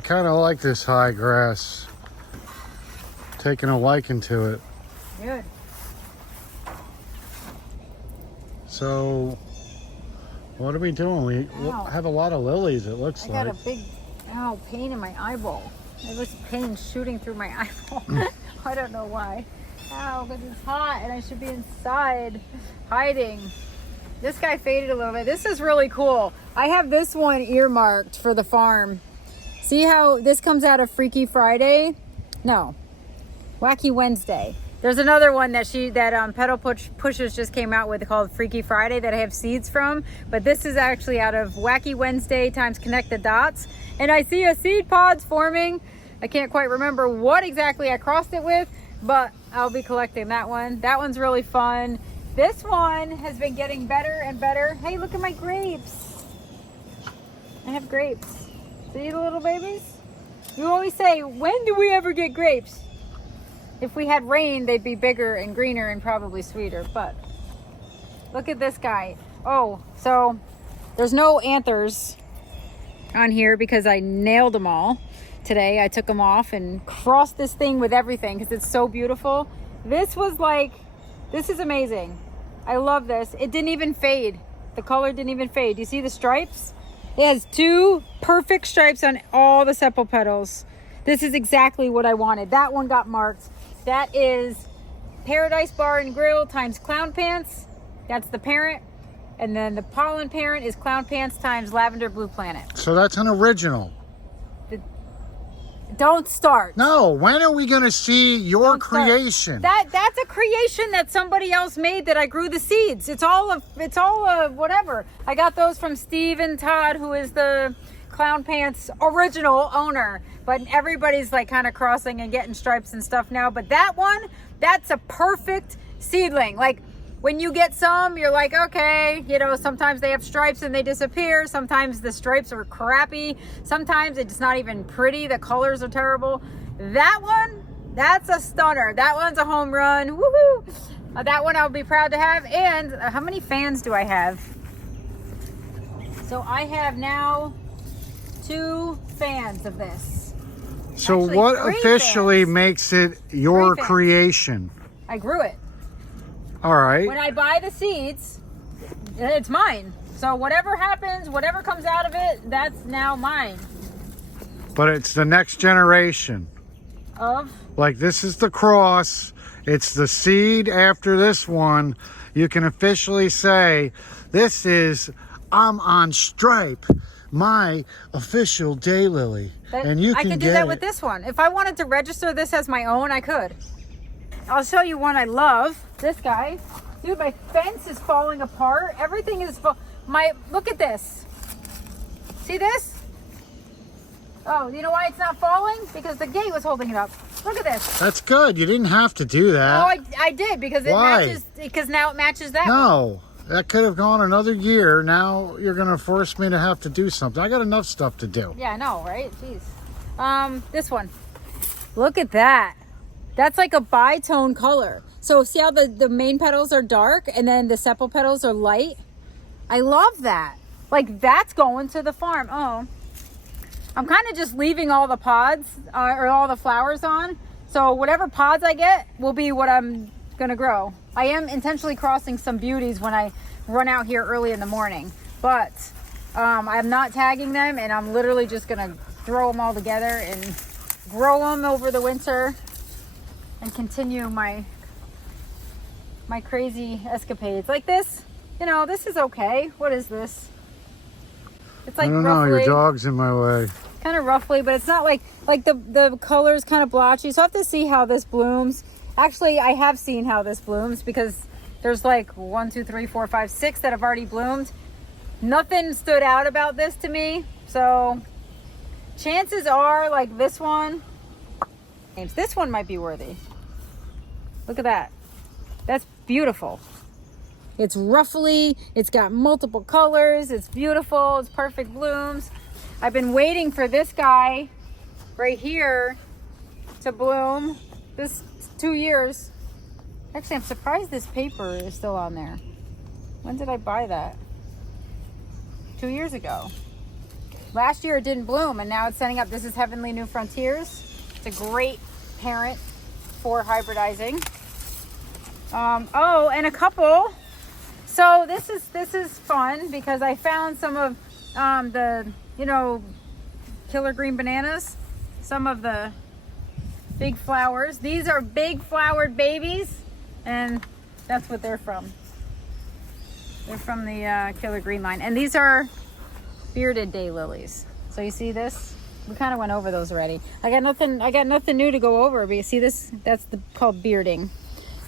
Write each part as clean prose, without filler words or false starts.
I kind of like this high grass. Taking a liking to it. Good. So, what are we doing? We have a lot of lilies, it looks like. I got a big, pain in my eyeball. It was pain shooting through my eyeball. I don't know why. Ow, because it's hot and I should be inside hiding. This guy faded a little bit. This is really cool. I have this one earmarked for the farm. See how this comes out of Freaky Friday? No, Wacky Wednesday. There's another one that Petal Pushers just came out with called Freaky Friday that I have seeds from. But this is actually out of Wacky Wednesday times Connect the Dots. And I see a seed pods forming. I can't quite remember what exactly I crossed it with, but I'll be collecting that one. That one's really fun. This one has been getting better and better. Hey, look at my grapes. I have grapes. See the little babies? You always say, when do we ever get grapes? If we had rain, they'd be bigger and greener and probably sweeter, but look at this guy. Oh, so there's no anthers on here because I nailed them all today. I took them off and crossed this thing with everything because it's so beautiful. This is amazing. I love this. It didn't even fade. The color didn't even fade. You see the stripes? It has 2 perfect stripes on all the sepal petals. This is exactly what I wanted. That one got marked. That is Paradise Bar and Grill times Clown Pants. That's the parent. And then the pollen parent is Clown Pants times Lavender Blue Planet. So that's an original. Don't start. No, when are we going to see your creation? That's a creation that somebody else made that I grew the seeds. It's all whatever. I got those from Steve and Todd, who is the Clown Pants original owner. But everybody's like kind of crossing and getting stripes and stuff now. But that one, that's a perfect seedling. Like when you get some, you're like, okay, sometimes they have stripes and they disappear. Sometimes the stripes are crappy. Sometimes it's not even pretty. The colors are terrible. That one, that's a stunner. That one's a home run. Woohoo! That one I'll be proud to have. And how many fans do I have? So I have now 2 fans of this. So actually, what officially makes it your creation? I grew it. All right. When I buy the seeds, it's mine. So whatever happens, whatever comes out of it, that's now mine. But it's the next generation. Of? Like this is the cross. It's the seed after this one. You can officially say, this is, I'm on stripe. My official Daylily. And you can I could do that with this one. If I wanted to register this as my own, I could. I'll show you one I love. This guy. Dude, my fence is falling apart. Everything is look at this. See this? Oh, you know why it's not falling? Because the gate was holding it up. Look at this. That's good. You didn't have to do that. Oh, I did because it matches. Because now it matches that. No, that could have gone another year. Now you're gonna force me to have to do something. I got enough stuff to do. Yeah, I know, right? Jeez. This one. Look at that. That's like a bi-tone color. So see how the main petals are dark and then the sepal petals are light? I love that. Like that's going to the farm. Oh, I'm kind of just leaving all the pods or all the flowers on. So whatever pods I get will be what I'm gonna grow. I am intentionally crossing some beauties when I run out here early in the morning, but I'm not tagging them, and I'm literally just gonna throw them all together and grow them over the winter and continue my crazy escapades. Like this, this is okay. What is this? It's like, I don't know, your dog's in my way. Kind of roughly, but it's not like the color's kind of blotchy. So I have to see how this blooms. Actually, I have seen how this blooms because there's like 1, 2, 3, 4, 5, 6 that have already bloomed. Nothing stood out about this to me. So chances are like this one might be worthy. Look at that. That's beautiful. It's ruffly, it's got multiple colors, it's beautiful, it's perfect blooms. I've been waiting for this guy right here to bloom. This 2 years. Actually, I'm surprised this paper is still on there. When did I buy that? 2 years ago. Last year it didn't bloom, and now it's setting up. This is Heavenly New Frontiers. It's a great parent for hybridizing. Oh, and a couple. So this is fun because I found some of the, you know, killer green bananas. Some of the big flowers. These are big flowered babies, and that's what they're from. They're from the killer green line, and these are bearded daylilies. So you see this? We kind of went over those already. I got nothing new to go over, but you see this? That's called bearding.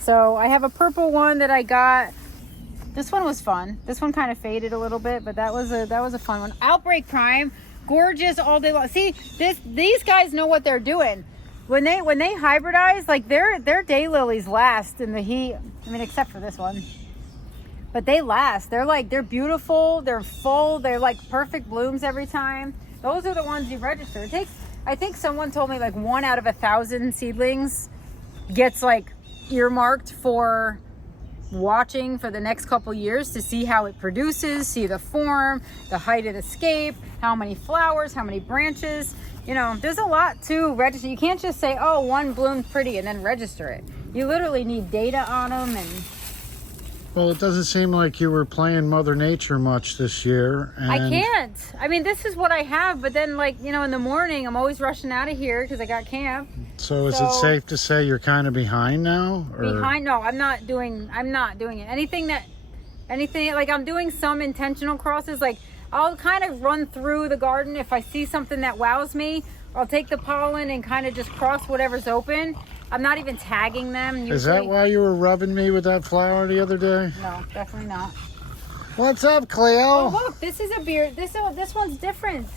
So I have a purple one that I got. This one was fun. This one kind of faded a little bit, but that was a fun one. Outbreak Prime, gorgeous all day long. See, these guys know what they're doing. When they hybridize, like their daylilies last in the heat. I mean, except for this one. But they last. They're beautiful. They're full. They're like perfect blooms every time. Those are the ones you register. It takes, I think someone told me like 1 out of 1,000 seedlings gets like earmarked for watching for the next couple years to see how it produces, see the form, the height of the scape, how many flowers, how many branches. You know, there's a lot to register. You can't just say, oh, one bloomed pretty and then register it. You literally need data on them. And Well, it doesn't seem like you were playing Mother Nature much this year. And I can't. I mean, this is what I have, but then, like, you know, in the morning, I'm always rushing out of here because I got camp. So is it safe to say you're kind of behind now? Or? Behind? No, I'm not doing it. Anything like I'm doing some intentional crosses. Like I'll kind of run through the garden if I see something that wows me. I'll take the pollen and kind of just cross whatever's open. I'm not even tagging them. Usually. Is that why you were rubbing me with that flower the other day? No, definitely not. What's up, Cleo? Oh, look, this is a beard. This one's different.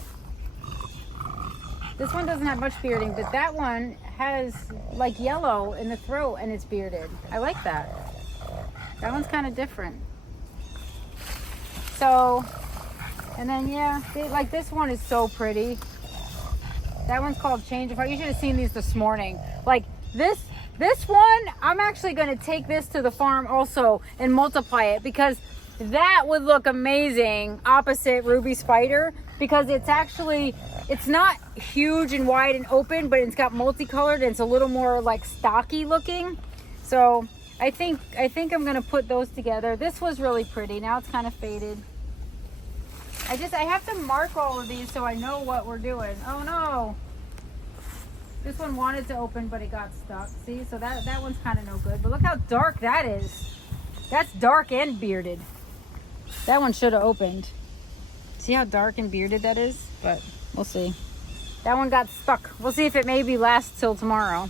This one doesn't have much bearding, but that one has like yellow in the throat and it's bearded. I like that. That one's kind of different. So, and then yeah, like this one is so pretty. That one's called Change of Heart. You should have seen these this morning. Like this one, I'm actually going to take this to the farm also and multiply it because that would look amazing opposite Ruby Spider because it's not huge and wide and open, but it's got multicolored and it's a little more like stocky looking. So I think I'm going to put those together. This was really pretty. Now it's kind of faded. I have to mark all of these so I know what we're doing. Oh no. This one wanted to open, but it got stuck. See, so that one's kind of no good. But look how dark that is. That's dark and bearded. That one should have opened. See how dark and bearded that is? But we'll see. That one got stuck. We'll see if it maybe lasts till tomorrow.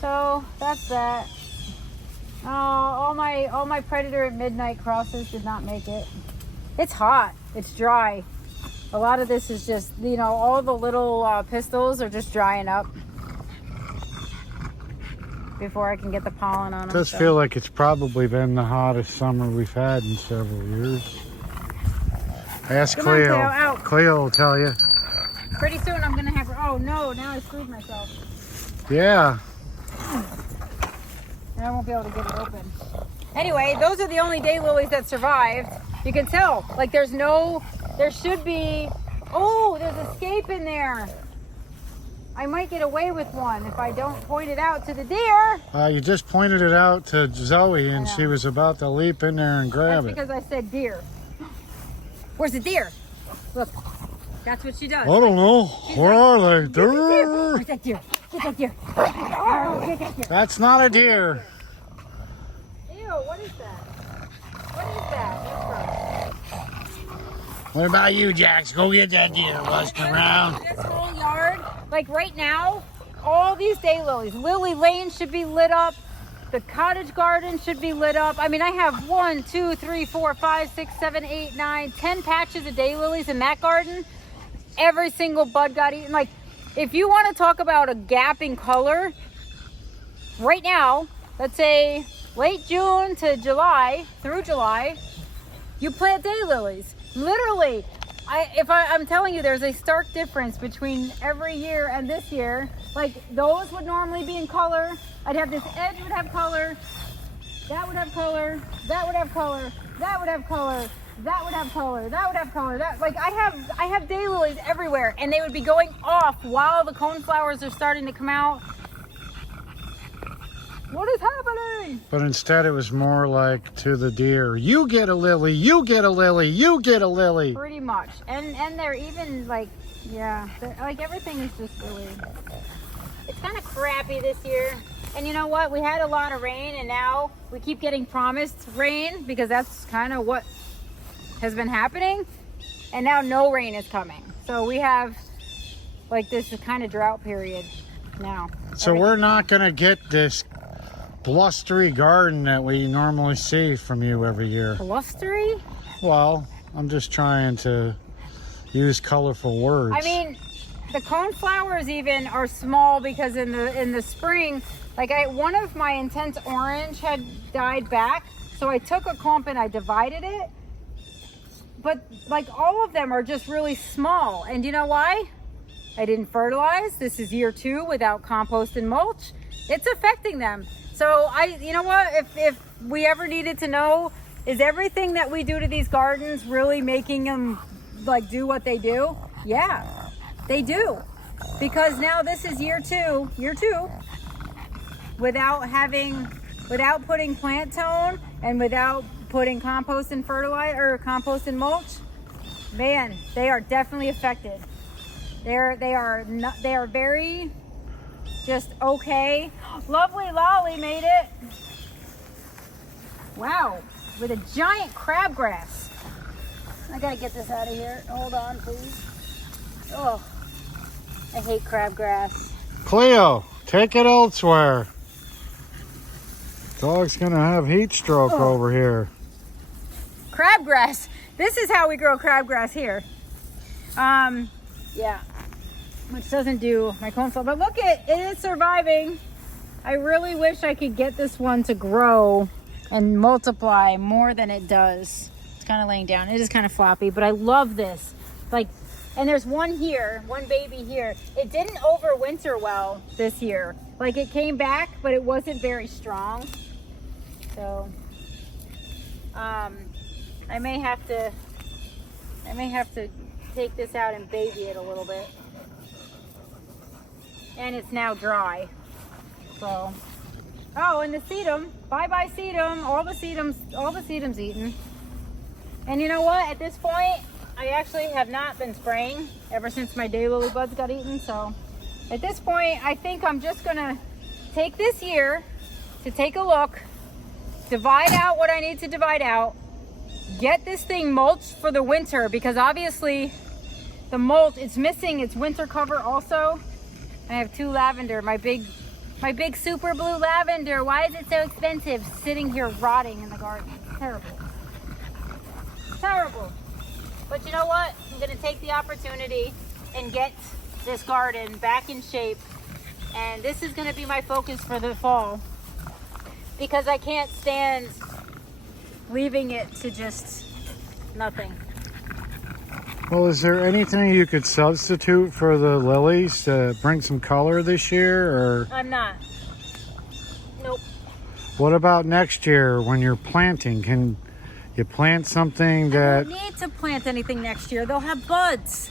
So that's that. Oh, all my Predator at Midnight crosses did not make it. It's hot. It's dry. A lot of this is just, you know, all the little pistils are just drying up before I can get the pollen on them. It does feel like it's probably been the hottest summer we've had in several years. Ask Cleo. On, Cleo, out. Cleo will tell you. Pretty soon I'm going to have her. Oh no, now I screwed myself. Yeah. And I won't be able to get it open. Anyway, those are the only daylilies that survived. You can tell, like there should be, oh, there's a scape in there. I might get away with one if I don't point it out to the deer. You just pointed it out to Zoe and she was about to leap in there and grab That's because I said deer. Where's the deer? Look, that's what she does. I don't know. Where are they? Where's that deer? Get that deer. Oh, get that deer. That's not a deer. Ew, what is that? What is that? That's gross. What about you, Jax? Go get that deer busting around. This whole yard, like right now, all these daylilies. Lily Lane should be lit up. The cottage garden should be lit up. I mean, I have 1, 2, 3, 4, 5, 6, 7, 8, 9, 10 patches of daylilies in that garden. Every single bud got eaten. Like, if you want to talk about a gap in color, right now, let's say late June to July, through July, you plant daylilies. Literally, I'm telling you, there's a stark difference between every year and this year. Like, those would normally be in color. I'd have this edge would have color. That would have color. That would have color. That would have color. that would have color, that would have color, that, like, I have daylilies everywhere, and they would be going off while the coneflowers are starting to come out. What is happening? But instead it was more like to the deer, you get a lily, you get a lily, you get a lily. Pretty much. And they're even like, yeah, like everything is just really, it's kind of crappy this year. And you know what? We had a lot of rain, and now we keep getting promised rain because that's kind of what has been happening. And now no rain is coming. So we have like this kind of drought period now. So we're not going to get this blustery garden that we normally see from you every year. Blustery? Well, I'm just trying to use colorful words. I mean, the coneflowers even are small because in the spring, like one of my intense orange had died back, so I took a clump and I divided it. But like all of them are just really small, and you know why? I didn't fertilize. This is year 2 without compost and mulch. It's affecting them. So you know what? If we ever needed to know, is everything that we do to these gardens really making them like do what they do? Yeah, they do. Because now this is year two, without putting plant tone and without putting compost and fertilizer or compost and mulch. Man, they are definitely affected. They are very just okay. Lovely Lolly made it. Wow, with a giant crabgrass. I gotta get this out of here. Hold on, please. Oh, I hate crabgrass. Cleo, take it elsewhere. Dog's gonna have heat stroke over here. Crabgrass. This is how we grow crabgrass here. Yeah, which doesn't do my coneflower. But look, it is surviving. I really wish I could get this one to grow and multiply more than it does. It's kind of laying down. It is kind of floppy, but I love this. Like, and there's one here, one baby here. It didn't overwinter well this year. Like, it came back, but it wasn't very strong. So, I may have to take this out and baby it a little bit. And it's now dry. So, oh, and the sedum, bye-bye sedum. All the sedum's eaten. And you know what? At this point, I actually have not been spraying ever since my daylily buds got eaten. So, at this point, I think I'm just gonna take this year to take a look, divide out what I need to divide out, get this thing mulched for the winter, because obviously the mulch, it's missing its winter cover also. I have 2 lavender, my big super blue lavender. Why is it so expensive? Sitting here rotting in the garden. It's terrible. Terrible. But you know what? I'm gonna take the opportunity and get this garden back in shape. And this is gonna be my focus for the fall, because I can't stand leaving it to just nothing. Well, is there anything you could substitute for the lilies to bring some color this year, or? I'm not. Nope. What about next year when you're planting? Can you plant something that... I don't need to plant anything next year. They'll have buds.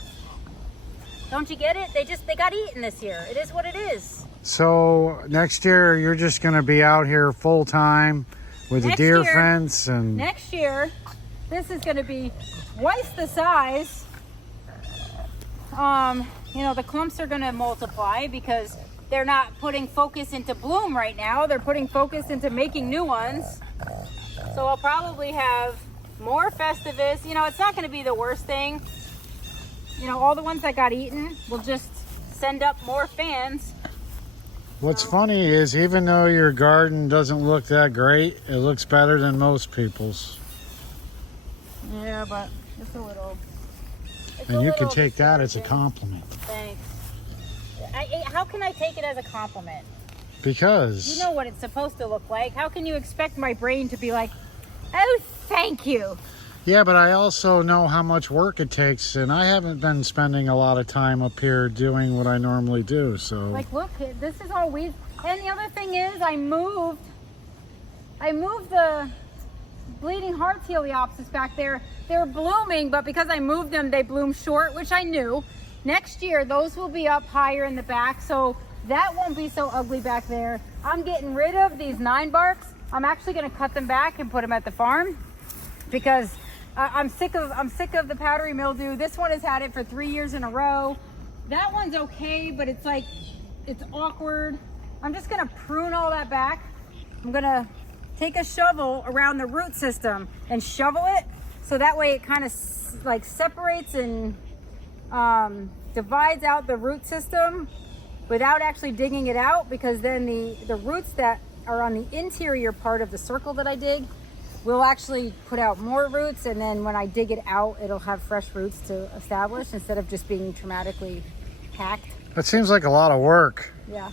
Don't you get it? They got eaten this year. It is what it is. So next year you're just going to be out here full time with a deer fence, and next year this is going to be twice the size. You know, the clumps are going to multiply because they're not putting focus into bloom right now. They're putting focus into making new ones. So I'll probably have more Festivus. You know, it's not going to be the worst thing. You know, all the ones that got eaten will just send up more fans. What's funny is, even though your garden doesn't look that great, it looks better than most people's. Yeah, but it's a little... And you can take that as a compliment. Thanks. How can I take it as a compliment? Because... You know what it's supposed to look like. How can you expect my brain to be like, oh, thank you? Yeah, but I also know how much work it takes, and I haven't been spending a lot of time up here doing what I normally do, so... Like, look, this is all weeds. And the other thing is, I moved bleeding heart teleopsis back there. They're blooming, but because I moved them, they bloom short, which I knew. Next year, those will be up higher in the back, so that won't be so ugly back there. I'm getting rid of these 9 barks. I'm actually gonna cut them back and put them at the farm because I'm sick of the powdery mildew. This one has had it for 3 years in a row. That one's okay, but it's like, it's awkward. I'm just gonna prune all that back. I'm gonna take a shovel around the root system and shovel it so that way it kind of like separates and divides out the root system without actually digging it out, because then the roots that are on the interior part of the circle that I dig will actually put out more roots, and then when I dig it out, it'll have fresh roots to establish instead of just being traumatically hacked. That seems like a lot of work. Yeah.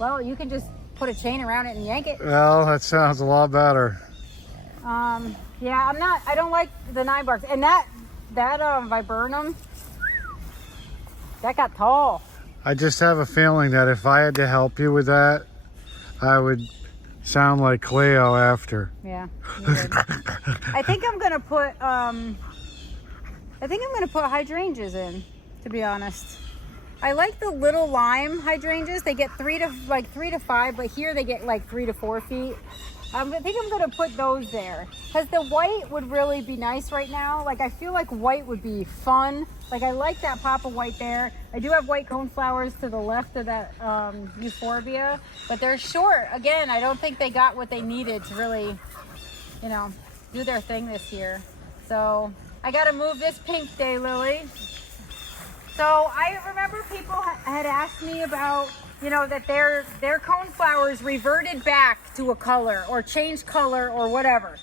Well, you can just put a chain around it and yank it. Well, that sounds a lot better. Yeah, I don't like the 9 barks. And that viburnum, that got tall. I just have a feeling that if I had to help you with that, I would sound like Cleo after. Yeah. I think I'm gonna put hydrangeas in, to be honest. I like the little lime hydrangeas. They get 3 to 5, but here they get like 3 to 4 feet. I think I'm gonna put those there because the white would really be nice right now. Like I feel like white would be fun. Like I like that pop of white there. I do have white coneflowers to the left of that euphorbia, but they're short. Again, I don't think they got what they needed to really, you know, do their thing this year. So I gotta move this pink daylily. So I remember people had asked me about, you know, that their coneflowers reverted back to a color or changed color or whatever.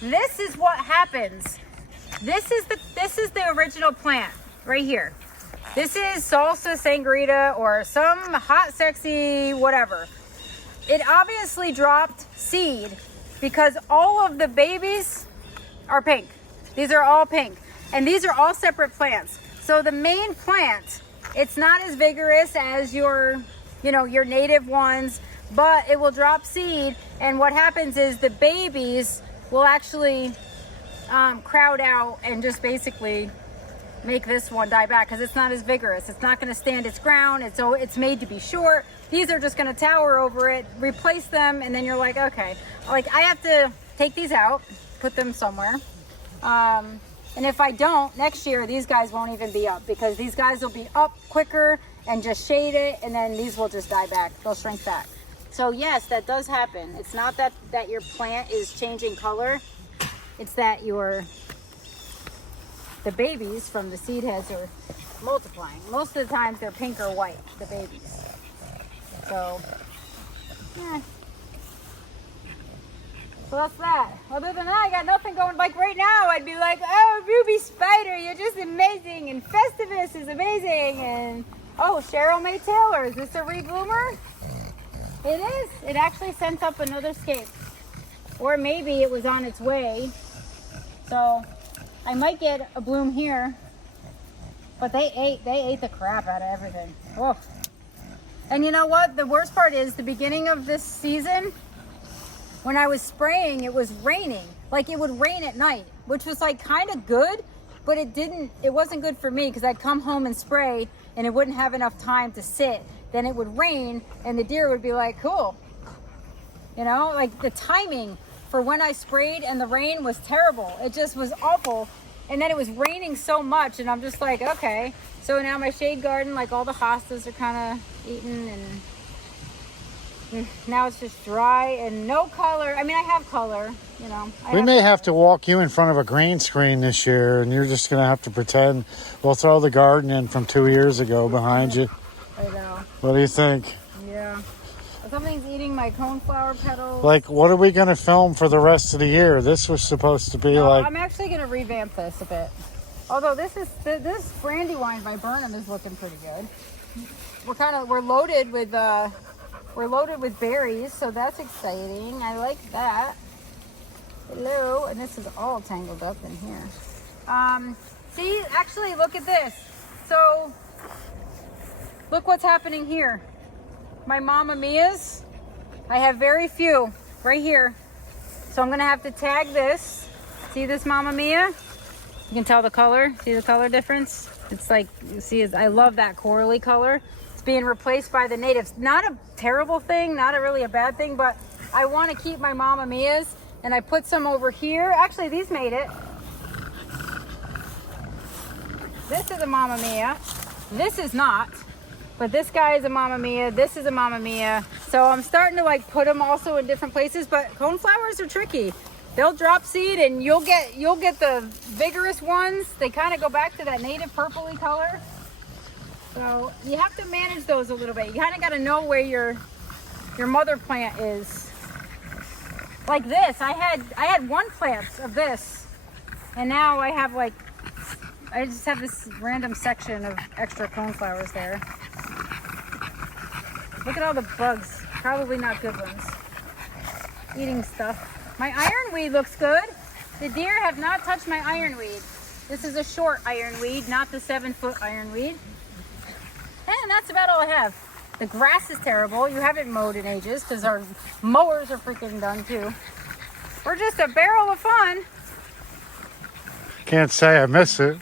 This is what happens. This is the original plant right here. This is salsa sangrita or some hot, sexy, whatever. It obviously dropped seed because all of the babies are pink. These are all pink. And these are all separate plants. So the main plant, it's not as vigorous as your native ones, but it will drop seed. And what happens is the babies will actually crowd out and just basically make this one die back because it's not as vigorous. It's not going to stand its ground. It's made to be short. These are just going to tower over it, replace them, and then you're like, okay, like I have to take these out, put them somewhere. And if I don't, next year, these guys won't even be up because these guys will be up quicker and just shade it, and then these will just die back. They'll shrink back. So yes, that does happen. It's not that your plant is changing color. It's that the babies from the seed heads are multiplying. Most of the times they're pink or white, the babies. So, yeah. So that's that. Other than that, I got nothing going. Like right now, I'd be like, oh, Ruby Spider, you're just amazing. And Festivus is amazing. And, oh, Cheryl May Taylor, is this a rebloomer? It is. It actually sent up another scape. Or maybe it was on its way. So I might get a bloom here. But they ate the crap out of everything. Whoa. And you know what? The worst part is the beginning of this season, when I was spraying, it was raining. Like it would rain at night, which was like kind of good, but it wasn't good for me because I'd come home and spray and it wouldn't have enough time to sit. Then it would rain and the deer would be like, cool. You know, like the timing for when I sprayed and the rain was terrible. It just was awful. And then it was raining so much and I'm just like, okay. So now my shade garden, like all the hostas are kind of eaten and now it's just dry and no color. I mean, I have color, you know. We may have to walk you in front of a green screen this year, and you're just going to have to pretend we'll throw the garden in from 2 years ago behind you. I know. What do you think? Yeah. Something's eating my coneflower petals. Like, what are we going to film for the rest of the year? This was supposed to be like... I'm actually going to revamp this a bit. Although this Brandywine viburnum is looking pretty good. We're loaded with... We're loaded with berries, so that's exciting. I like that. Hello, and this is all tangled up in here. See, actually, look at this. So, look what's happening here. My Mamma Mia's, I have very few. right here. So I'm gonna have to tag this. See this, Mamma Mia? You can tell the color. See the color difference? It's like, you see, I love that corally color. It's being replaced by the natives. Not a terrible thing, not really a bad thing, but I want to keep my Mamma Mias, and I put some over here. Actually, these made it. This is a Mamma Mia. This is not, but this guy is a Mamma Mia. This is a Mamma Mia. So I'm starting to like put them also in different places, but coneflowers are tricky. They'll drop seed and you'll get the vigorous ones. They kind of go back to that native purpley color. So you have to manage those a little bit. You kind of got to know where your mother plant is. Like this, I had one plant of this, and now I have like, I just have this random section of extra coneflowers there. Look at all the bugs. Probably not good ones. Eating stuff. My ironweed looks good. The deer have not touched my ironweed. This is a short ironweed, not the 7-foot ironweed. And that's about all I have. The grass is terrible. You haven't mowed in ages because our mowers are freaking done too. We're just a barrel of fun. Can't say I miss it.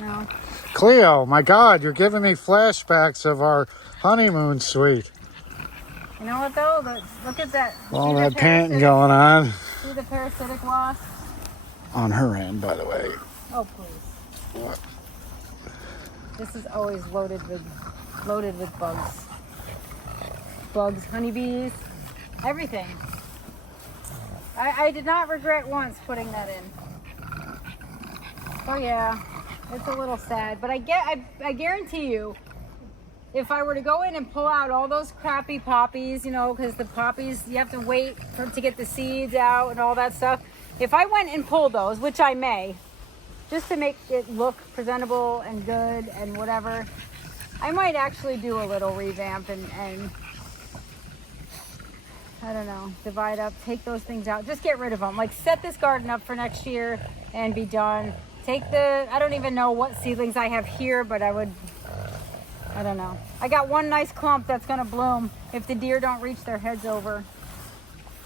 No. Cleo, my God, you're giving me flashbacks of our honeymoon suite. You know what though? Look at that. All that panting going on. See the parasitic wasp? On her end, by the way. Oh, please. What? This is always loaded with bugs. Bugs, honeybees, everything. I did not regret once putting that in. Oh yeah, it's a little sad, but I guarantee you, if I were to go in and pull out all those crappy poppies, you know, because the poppies, you have to wait to get the seeds out and all that stuff. If I went and pulled those, which I may, just to make it look presentable and good and whatever, I might actually do a little revamp and I don't know, divide up, take those things out, just get rid of them. Like set this garden up for next year and be done. I don't even know what seedlings I have here, but I don't know. I got one nice clump that's gonna bloom if the deer don't reach their heads over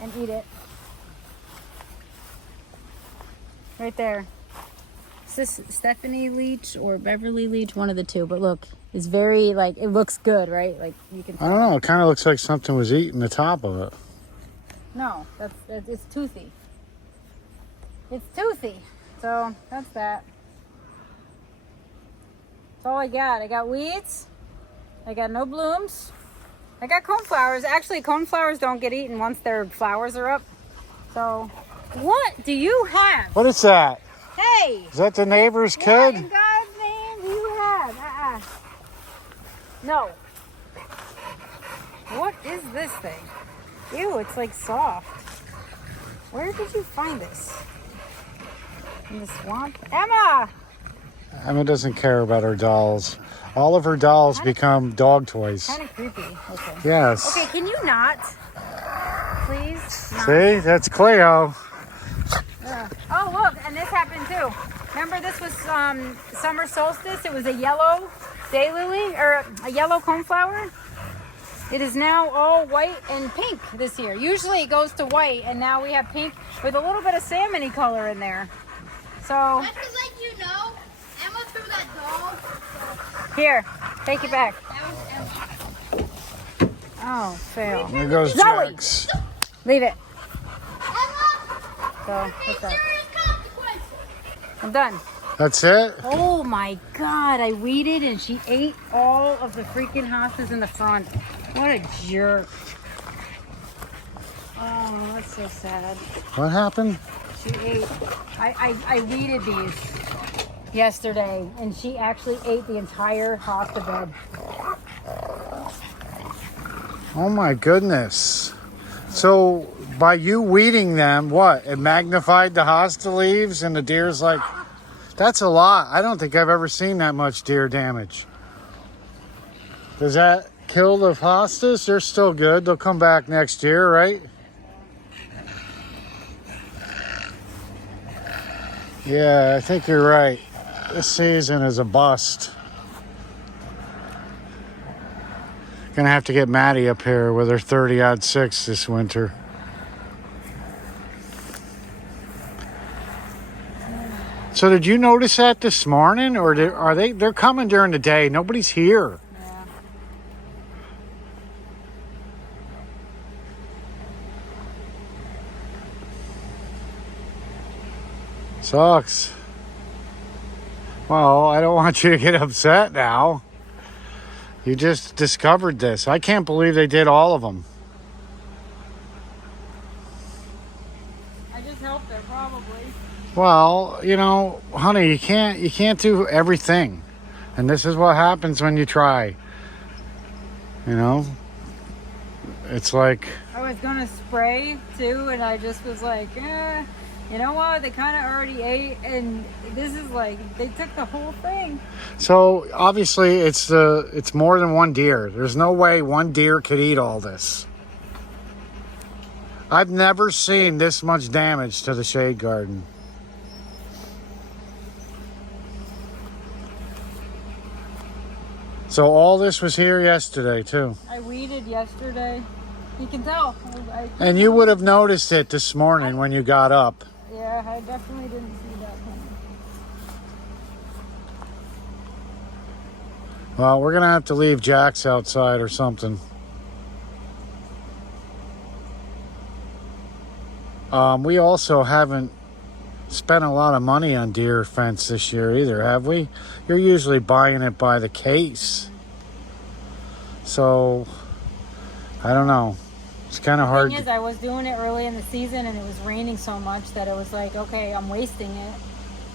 and eat it. Right there. Is this Stephanie Leach or Beverly Leach? One of the two, but look, it's very, like, it looks good, right? Like, you can tell. I don't know, it kind of looks like something was eating the top of it. No, it's toothy. It's toothy. So, that's that. That's all I got. I got weeds. I got no blooms. I got coneflowers. Actually, coneflowers don't get eaten once their flowers are up. So, what do you have? What is that? Hey! Is that the neighbor's What kid? in God's name do you have? No. What is this thing? Ew, it's like soft. Where did you find this? In the swamp? Emma! Emma doesn't care about her dolls. All of her dolls become dog toys. Kind of creepy. Okay. Yes. Okay, can you not? Please? Not. See, that's Cleo. Oh, look, and this happened too. Remember this was summer solstice? It was a yellow daylily, or a yellow coneflower. It is now all white and pink this year. Usually it goes to white, and now we have pink with a little bit of salmony color in there. So That's because, like, you know, Emma threw that doll. here, take it back. That was Emma. Oh, fail. There goes Zoe! Jax. Leave it. Emma, So, what's that? serious consequences. I'm done. That's it? Oh my God, I weeded and she ate all of the freaking hostas in the front. What a jerk. Oh, that's so sad. What happened? She ate, I weeded these yesterday and she actually ate the entire hosta bed. Oh my goodness. So by you weeding them, what? It magnified the hosta leaves and the deer's like, that's a lot. I don't think I've ever seen that much deer damage. Does that kill the hostas? They're still good. They'll come back next year, right? Yeah, I think you're right. This season is a bust. Gonna have to get Maddie up here with her 30-06 this winter. So did you notice that this morning, or they're coming during the day? Nobody's here. Yeah. Sucks. Well, I don't want you to get upset now. You just discovered this. I can't believe they did all of them. I just helped her, probably. Well, you know, honey, you can't do everything. And this is what happens when you try. You know? It's like... I was going to spray, too, and I just was like, you know what? They kind of already ate, and this is like, they took the whole thing. So, obviously, it's more than one deer. There's no way one deer could eat all this. I've never seen this much damage to the shade garden. So all this was here yesterday, too. I weeded yesterday. You can tell. And you would have noticed it this morning when you got up. Yeah, I definitely didn't see that coming. Well, we're going to have to leave Jax outside or something. We also haven't spent a lot of money on deer fence this year either, have we? You're usually buying it by the case. So, I don't know. It's kind of hard. The thing is, I was doing it early in the season and it was raining so much that it was like, okay, I'm wasting it.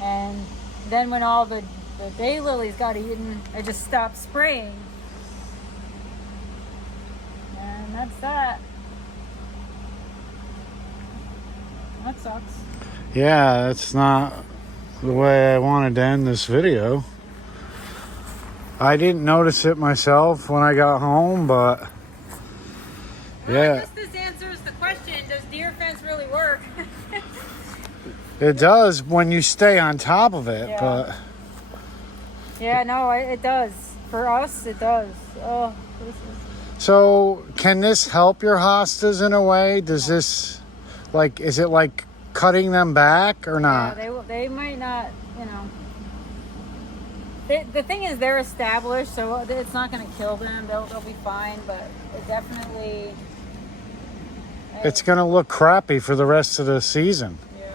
And then when all the daylilies got eaten, I just stopped spraying. And that's that. That sucks. Yeah, that's not the way I wanted to end this video. I didn't notice it myself when I got home, but Well, yeah. I guess this answers the question, does deer fence really work? It does when you stay on top of it, Yeah. but... Yeah, no, it does. For us, it does. Oh, this is... So, can this help your hostas in a way? Does this, like, is it like cutting them back or not? Yeah, they might not, you know. The thing is, they're established, so it's not going to kill them. They'll be fine, but it definitely... It's going to look crappy for the rest of the season. Yeah.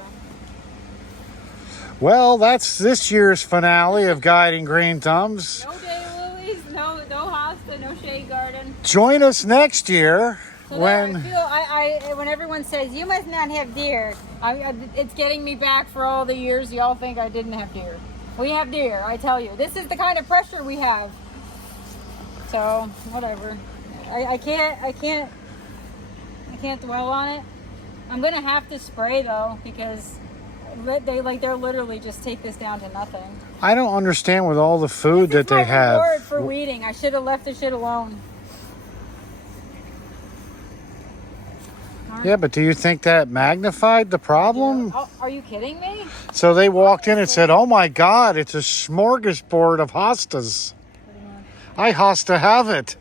Well, that's this year's finale of Guiding Green Thumbs. No daylilies, no hosta, no shade garden. Join us next year So when... I feel, when everyone says, you must not have deer, it's getting me back for all the years y'all think I didn't have deer. We have deer, I tell you. This is the kind of pressure we have. So, whatever. I can't dwell on it. I'm gonna have to spray though, because they're literally just take this down to nothing. I don't understand with all the food that they have. Reward for weeding. I should have left the shit alone. Yeah, but do you think that magnified the problem? Oh, are you kidding me? So they walked in and said, oh my God, it's a smorgasbord of hostas. I hosta have it.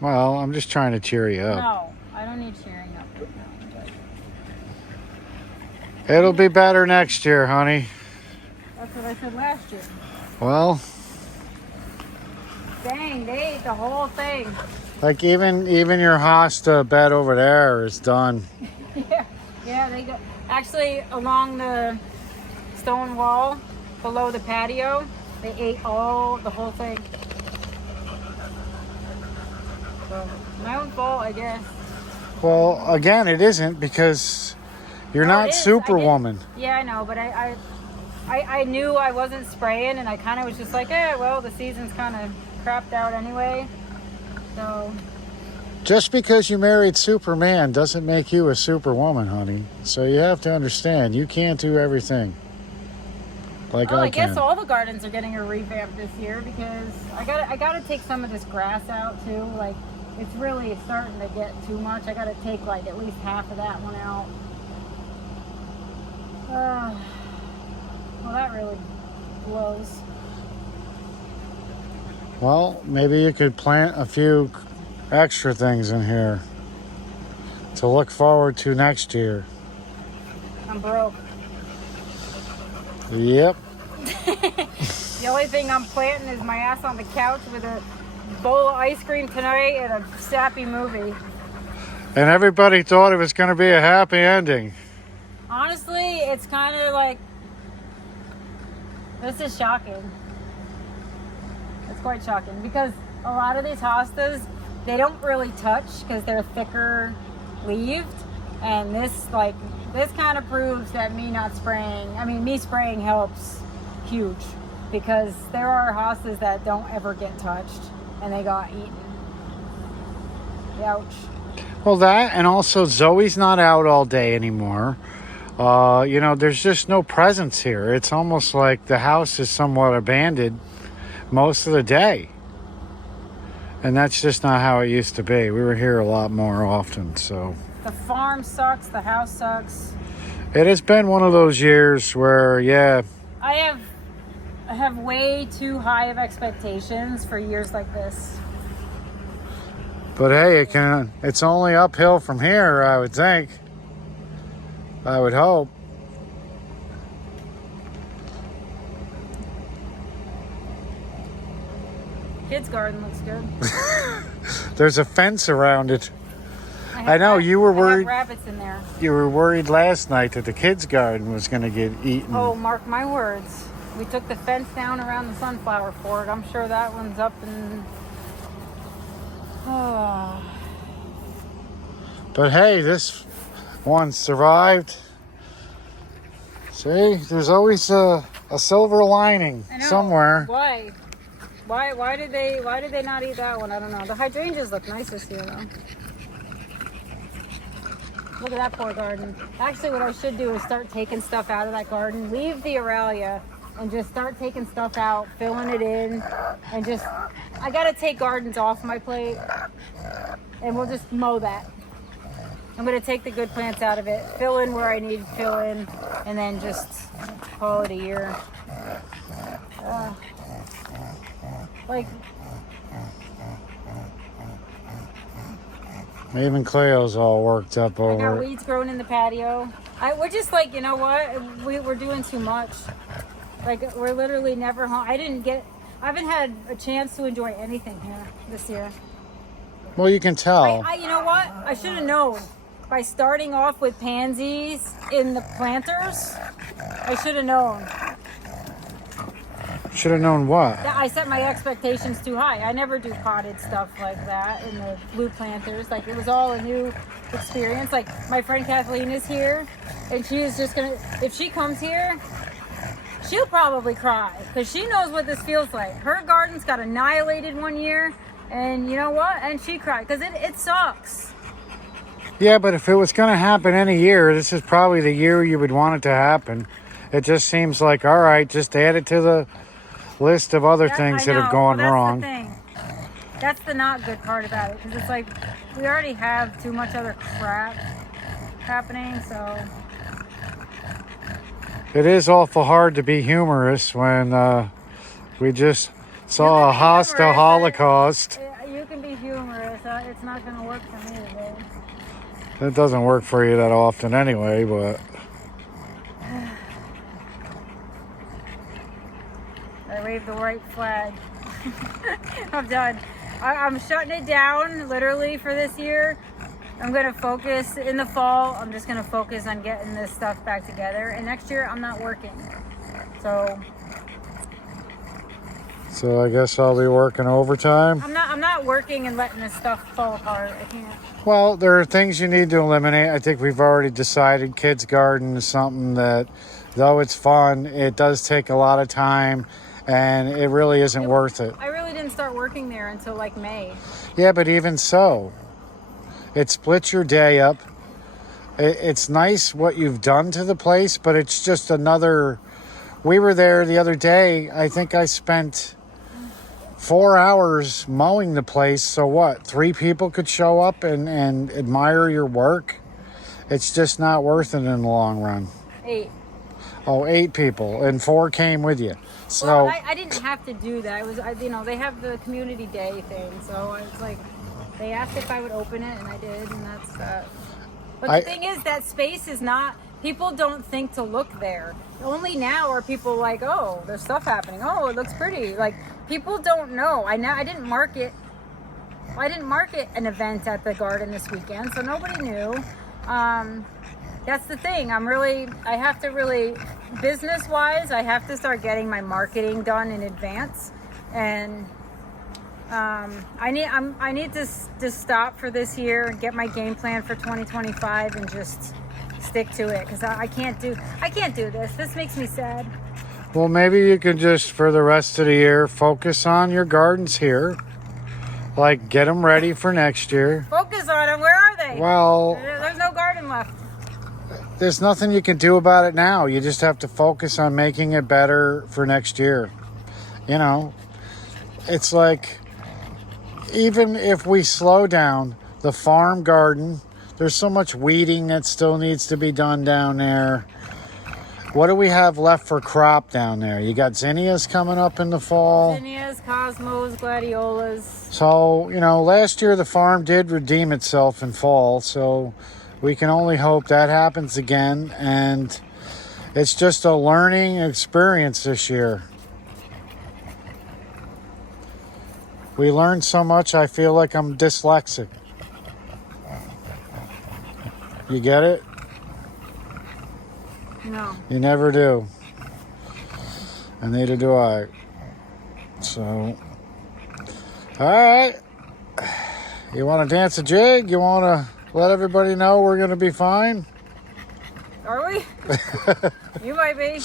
Well, I'm just trying to cheer you up. No, I don't need cheering up right now. But It'll be better next year, honey. that's what I said last year. Well, Dang, they ate the whole thing. like even your hosta bed over there is done. Yeah, they go. Actually, along the stone wall below the patio, they ate the whole thing. So, my own fault, I guess. Well, again, it isn't because you're Oh, not it is. Superwoman. Yeah, I know, but I knew I wasn't spraying, and I kind of was just like, well, the season's kind of crapped out anyway. So. Just because you married Superman doesn't make you a Superwoman, honey. So you have to understand, you can't do everything. Like Well, I I guess can. all the gardens are getting a revamp this year because I gotta take some of this grass out too. Like it's really starting to get too much. I gotta take like at least half of that one out. Well, that really blows. Well, maybe you could plant a few extra things in here to look forward to next year. I'm broke. Yep. The only thing I'm planting is my ass on the couch with a bowl of ice cream tonight and a sappy movie. And everybody thought it was going to be a happy ending. Honestly, it's kind of like, this is shocking. It's quite shocking because a lot of these hostas, they don't really touch because they're thicker leaved. And this kind of proves that me spraying helps huge, because there are hostas that don't ever get touched and they got eaten. Ouch. Well, that, and also Zoe's not out all day anymore. There's just no presence here. It's almost like the house is somewhat abandoned most of the day. And that's just not how it used to be. We were here a lot more often, so. The farm sucks, the house sucks. It has been one of those years where, yeah. I have way too high of expectations for years like this. But hey, it's only uphill from here, I would think. I would hope. Kids' garden looks good. There's a fence around it. I know you were worried. I have rabbits in there. You were worried last night that the kids' garden was going to get eaten. Oh, mark my words. We took the fence down around the sunflower fort. I'm sure that one's up and. Oh. But hey, this one survived. See, there's always a silver lining somewhere. Why? Why did they not eat that one? I don't know. The hydrangeas look nice this year though. Look at that poor garden. Actually, what I should do is start taking stuff out of that garden. Leave the Aralia and just start taking stuff out, filling it in, and just, I gotta take gardens off my plate, and we'll just mow that. I'm gonna take the good plants out of it, fill in where I need to fill in, and then just call it a year. Even Cleo's all worked up over I got it. weeds growing in the patio. We're just like, you know what? We're doing too much. Like, we're literally never home. I haven't had a chance to enjoy anything here this year. Well, you can tell. You know what? I should have known. By starting off with pansies in the planters, I should have known. Should have known what? I set my expectations too high. I never do potted stuff like that in the blue planters. Like, it was all a new experience. Like, my friend Kathleen is here, and she is just gonna, if she comes here, she'll probably cry, because she knows what this feels like. Her gardens got annihilated one year, and you know what? And she cried, because it sucks. Yeah, but if it was going to happen any year, this is probably the year you would want it to happen. It just seems like, all right, just add it to the list of other things that have gone wrong. That's the thing. That's the not good part about it, because it's like we already have too much other crap happening, so. It is awful hard to be humorous when we just saw a hostile Holocaust. You can be humorous. It's not going to work for me today. It doesn't work for you that often anyway, but. I waved the white flag. I'm done. I'm shutting it down literally for this year. I'm going to focus in the fall. I'm just going to focus on getting this stuff back together. And next year I'm not working. So I guess I'll be working overtime. I'm not working and letting this stuff fall apart. I can't. Well, there are things you need to eliminate. I think we've already decided kids' garden is something that, though it's fun, it does take a lot of time, and it really isn't worth it. I really didn't start working there until like May. Yeah, but even so, it splits your day up. It's nice what you've done to the place, but it's just another. We were there the other day. I think I spent 4 hours mowing the place. So what? 3 people could show up and admire your work. It's just not worth it in the long run. 8. Oh, 8 people, and 4 came with you. So well, I didn't have to do that. It was, they have the community day thing. So it's like, they asked if I would open it, and I did, and that's that. But the thing is, that space is not people don't think to look there. Only now are people like, oh, there's stuff happening. Oh, it looks pretty. Like, people don't know. I didn't market an event at the garden this weekend, so nobody knew. That's the thing. I have to really, business-wise, I have to start getting my marketing done in advance. And I need to stop for this year and get my game plan for 2025 and just stick to it, because I can't do this. This makes me sad. Well, maybe you can just, for the rest of the year, focus on your gardens here. Like, get them ready for next year. Focus on them. Where are they? Well, there's no garden left. there's nothing you can do about it now. You just have to focus on making it better for next year. You know, it's like, even if we slow down the farm garden, there's so much weeding that still needs to be done down there. What do we have left for crop down there? You got zinnias coming up in the fall. Zinnias, cosmos, gladiolas. So, you know, last year the farm did redeem itself in fall. So we can only hope that happens again. And it's just a learning experience this year. We learned so much, I feel like I'm dyslexic. You get it? No. You never do. And neither do I. So, all right. You want to dance a jig? You want to let everybody know we're going to be fine? Are we? You might be.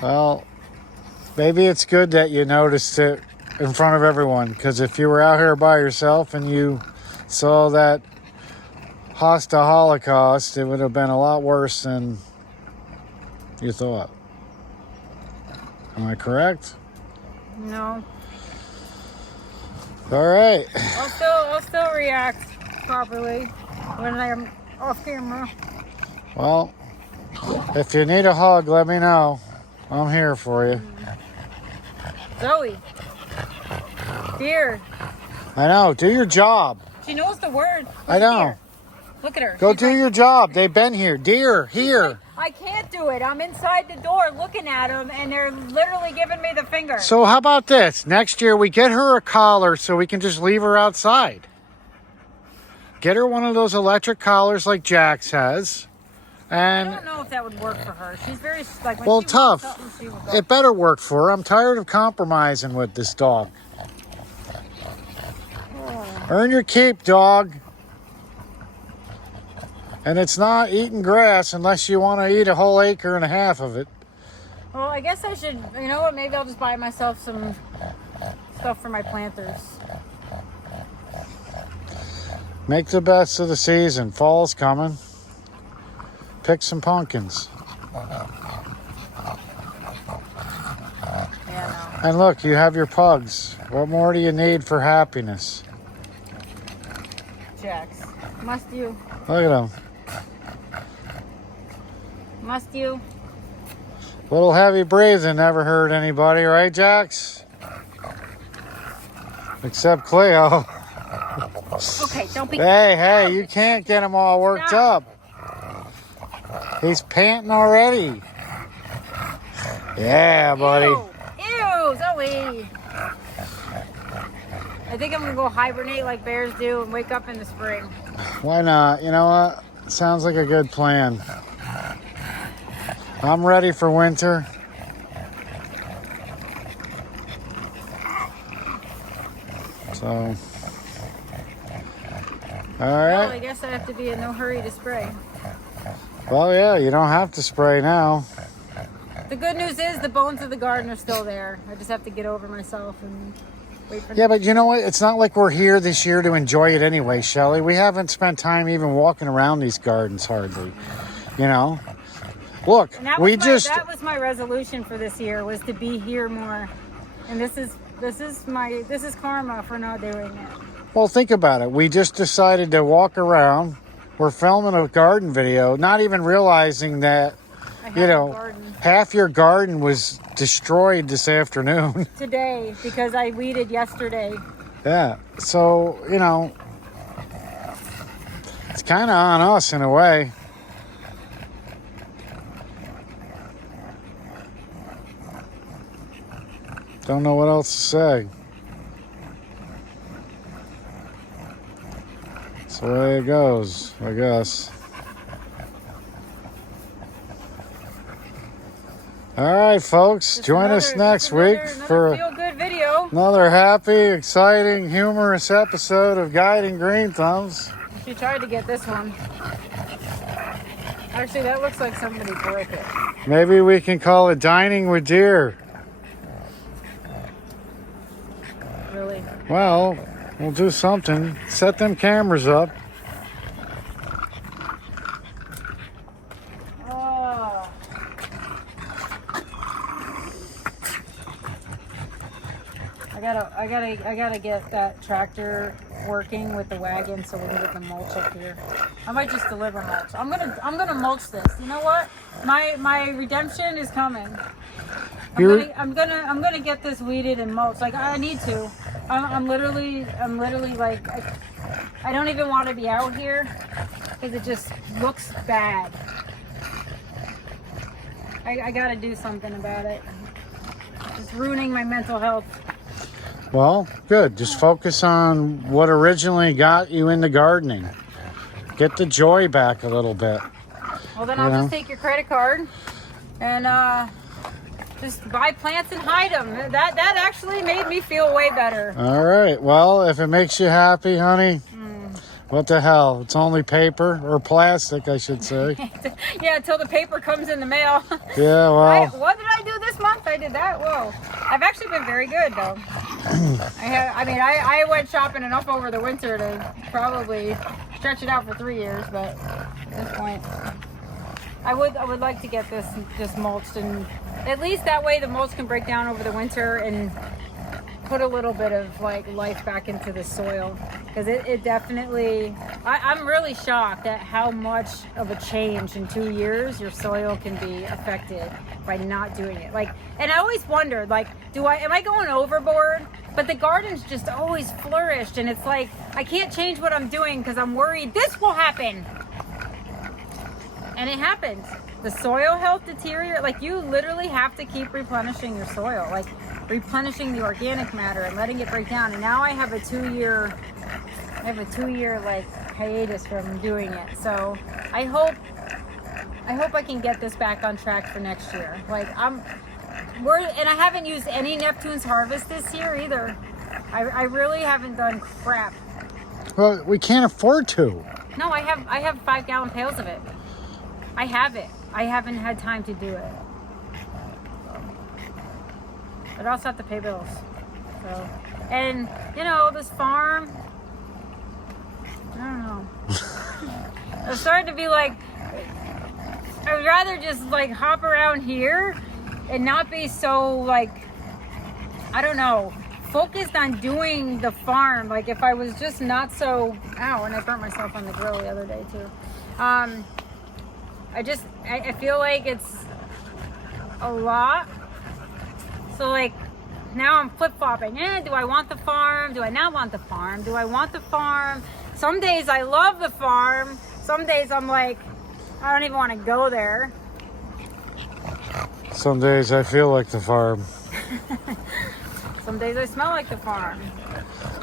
Well, maybe it's good that you noticed it in front of everyone, because if you were out here by yourself and you saw that Hosta Holocaust, it would have been a lot worse than you thought. Am I correct? No. All right. I'll still react properly when I'm off camera. Well, if you need a hug, let me know. I'm here for you. Zoe. Dear. I know. Do your job. She knows the word. I know. Dear. Look at her. Go She's do your job. They've been here. Dear, here. I can't do it. I'm inside the door looking at them, and they're literally giving me the finger. So how about this? Next year we get her a collar so we can just leave her outside. Get her one of those electric collars like Jax has. And I don't know if that would work for her. She's very, like, when well, she wants tough. something, she will go. It better work for her. I'm tired of compromising with this dog. Earn your keep, dog. And it's not eating grass unless you want to eat a whole acre and a half of it. Well, I guess I should, you know what, maybe I'll just buy myself some stuff for my planters. Make the best of the season. Fall's coming. Pick some pumpkins. Yeah, And look, you have your pugs. What more do you need for happiness? no. Jax. Must you? Look at them. Must you? Little heavy breathing never hurt anybody, right, Jax? Except Cleo. Okay, don't be... Hey, you can't get him all worked up. He's panting already. Yeah, buddy. Ew, Zoe. I think I'm going to go hibernate like bears do and wake up in the spring. Why not? You know what? Sounds like a good plan. I'm ready for winter. So, all right. Well, I guess I have to be in no hurry to spray. Well, yeah, you don't have to spray now. The good news is the bones of the garden are still there. I just have to get over myself and wait for... Yeah, but you know what? It's not like we're here this year to enjoy it anyway, Shelley. We haven't spent time even walking around these gardens hardly. You know? Look, that was my resolution for this year, was to be here more. And this is karma for not doing it. Well, think about it. We just decided to walk around. We're filming a garden video, not even realizing that, you know, half your garden was destroyed this afternoon. Today, because I weeded yesterday. Yeah. So, you know, it's kind of on us in a way. Don't know what else to say. That's the way it goes, I guess. All right, folks, Just join us next week for feel-good video. another happy, exciting, humorous episode of Guiding Green Thumbs. She tried to get this one. Actually, that looks like somebody broke it. Maybe we can call it Dining with Deer. Really? Well, we'll do something. Set them cameras up. Oh. I gotta get that tractor working with the wagon so we can get the mulch up here. I might just deliver mulch. I'm gonna mulch this. You know what? My redemption is coming. I'm gonna get this weeded and mulched. Like I need to. I'm literally like I don't even want to be out here because it just looks bad. I gotta do something about it. It's ruining my mental health. Well, good. Just focus on what originally got you into gardening. Get the joy back a little bit. Well, then I'll just take your credit card and just buy plants and hide them. That actually made me feel way better. All right. Well, if it makes you happy, honey, what the hell? It's only paper or plastic, I should say. Yeah, until the paper comes in the mail. Yeah, well. What did I do this month? I did that. Whoa. I've actually been very good, though. I went shopping enough over the winter to probably stretch it out for 3 years, but at this point, I would like to get this just mulched, and at least that way the mulch can break down over the winter and put a little bit of like life back into the soil, because it definitely I'm really shocked at how much of a change in 2 years your soil can be affected by not doing it. Like, and I always wondered, like, am I going overboard? But the garden's just always flourished, and it's like I can't change what I'm doing because I'm worried this will happen. And it happens. The soil health deteriorate. Like, you literally have to keep replenishing your soil, like replenishing the organic matter and letting it break down. And now I have a 2 year like hiatus from doing it. So I hope I can get this back on track for next year. Like and I haven't used any Neptune's Harvest this year either. I really haven't done crap. Well, we can't afford to. No, I have 5-gallon pails of it. I have it. I haven't had time to do it. But I also have to pay bills. So, and this farm, I don't know. I'm starting to be like, I'd rather just like hop around here and not be so like, I don't know, focused on doing the farm. Like if I was just not so, ow, and I burnt myself on the grill the other day too. I feel like it's a lot. So like now I'm flip-flopping. Do I want the farm? Do I not want the farm? Do I want the farm? Some days I love the farm. Some days I'm like, I don't even want to go there. Some days I feel like the farm. Some days I smell like the farm.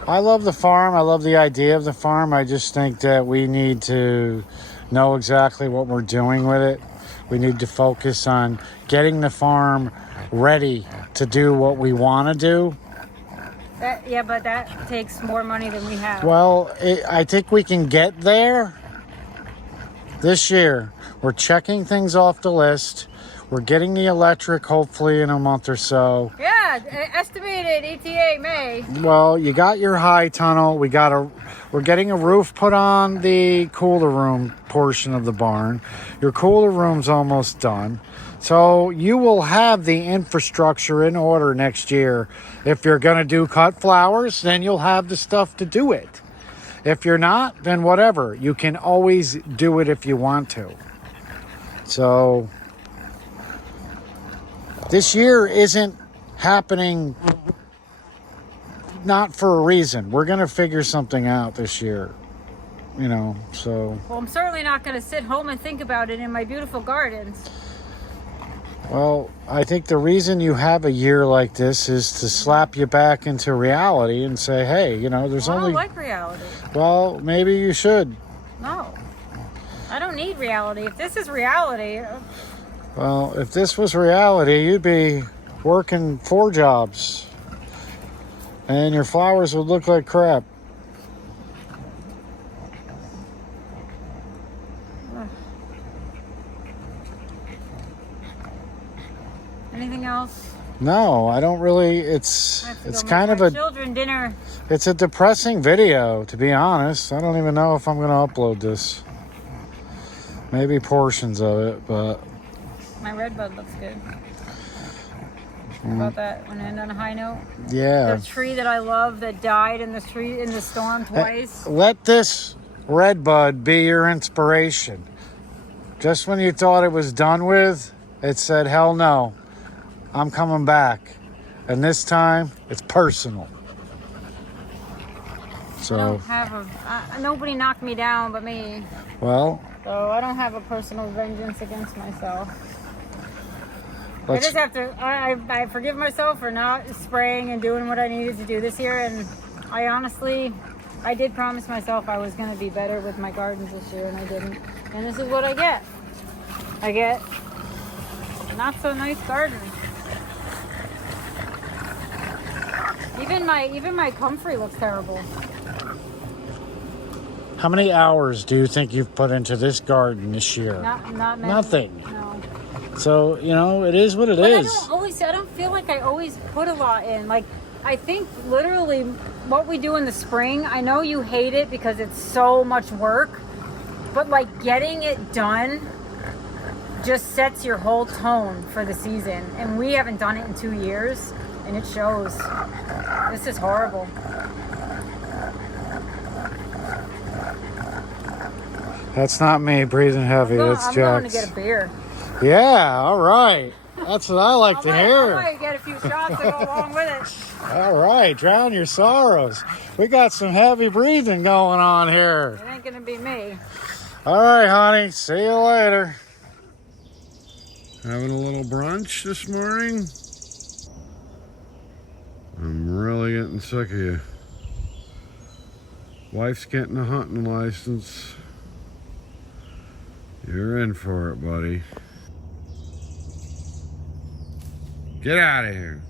I love the farm. I love the idea of the farm. I just think that we need to know exactly what we're doing with it. We need to focus on getting the farm ready to do what we want to do. But that takes more money than we have. Well, I think we can get there this year. We're checking things off the list. We're getting the electric hopefully in a month or so. Yeah, estimated ETA May. Well, you got your high tunnel. We're getting a roof put on the cooler room portion of the barn. Your cooler room's almost done. So you will have the infrastructure in order next year. If you're going to do cut flowers, then you'll have the stuff to do it. If you're not, then whatever. You can always do it if you want to. So this year isn't happening not for a reason. We're going to figure something out this year. So. Well, I'm certainly not going to sit home and think about it in my beautiful gardens. Well, I think the reason you have a year like this is to slap you back into reality and say, hey, you know, there's I only... don't like reality. Well, maybe you should. No. I don't need reality. If this is reality... Well, if this was reality, you'd be working 4 jobs. And your flowers would look like crap. Anything else? No, I don't really. It's kind of a children dinner. It's a depressing video, to be honest. I don't even know if I'm going to upload this. Maybe portions of it, but my redbud looks good. About that, want to end on a high note? Yeah. The tree that I love that died in the storm twice. Let this redbud be your inspiration. Just when you thought it was done with, it said, hell no. I'm coming back. And this time, it's personal. So, I don't have nobody knocked me down but me. Well. So I don't have a personal vengeance against myself. I just have to, I forgive myself for not spraying and doing what I needed to do this year. And I did promise myself I was going to be better with my gardens this year, and I didn't. And this is what I get. I get not so nice gardens. Even my comfrey looks terrible. How many hours do you think you've put into this garden this year? Not many. Nothing. No. So, you know, it is what it is. I don't feel like I always put a lot in. Like, I think literally what we do in the spring, I know you hate it because it's so much work, but like getting it done just sets your whole tone for the season. And we haven't done it in 2 years, and it shows. This is horrible. That's not me breathing heavy. That's Jax. I'm going to get a beer. Yeah, all right. That's what I like to hear. I might get a few shots to go along with it. All right, drown your sorrows. We got some heavy breathing going on here. It ain't going to be me. All right, honey. See you later. Having a little brunch this morning. I'm really getting sick of you. Wife's getting a hunting license. You're in for it, buddy. Get out of here.